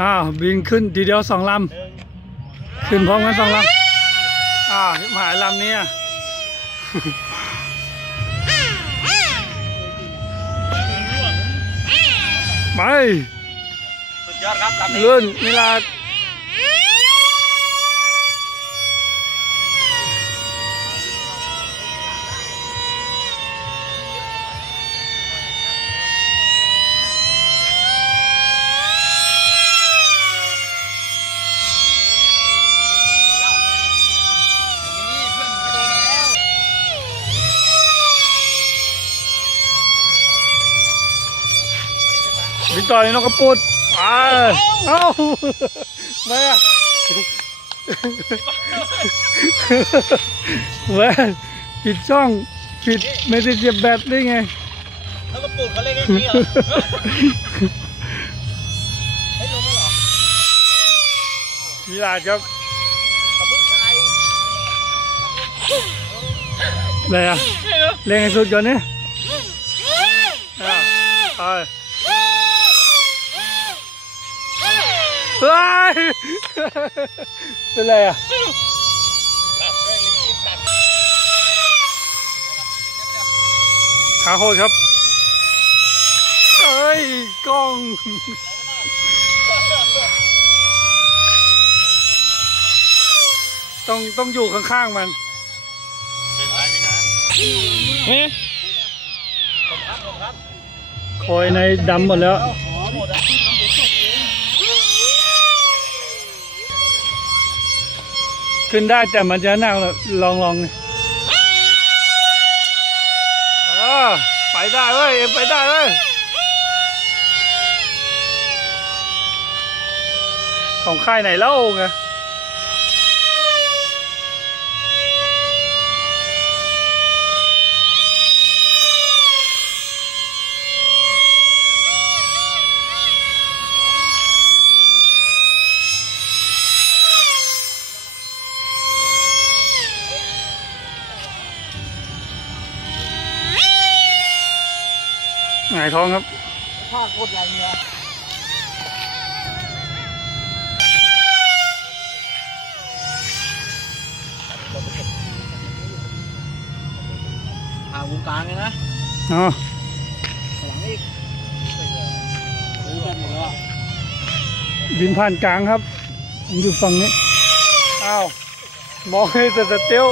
อ้าวบินขึ้นทีเดียวสองลำขึ้นพร้อมกันสองลำอ้าวหายลำนี้อะไปสุดยอดครับลำนี้เลื่อนมิลา ดวิต่อยนกกระปุดไปเอ้าไม่อะเว้ยผิดช่องผิดไม่ได้เจ็บแบตได้ไงแล้วก็ปูดเขาเล่นอย่างนี้เหรอเฮ้ยลงแล้วเหรอมิลาดครับขอบคุณชายอะไรอะเล่นให้สุดก่อนเนี่ยอะไป เฮ้ยเป็นไรอะตัดเรื่องลิ้นตัดขาโหดครับ เอ้ยกล้องต้องต้องอยู่ข้างๆมันเป็นไรไม่นะเฮ้ยผมครับผมครับคอยในดำหมดแล้ว ขอหมดอะ ขึ้นได้แต่มันจะหนักลองลองเออไปได้เว้ยไปได้เว้ยของค่ายไหนเล่าไง หงายท้องครับผ้าโคตรใหญ่เนี่ยหาวงกลางเลยนะอ๋อหลังอีกซื้อกันหมดแล้วบินผ่านกลางครับผมอยู่ฝั่งนี้ อ้าว มองให้แต่สเตียว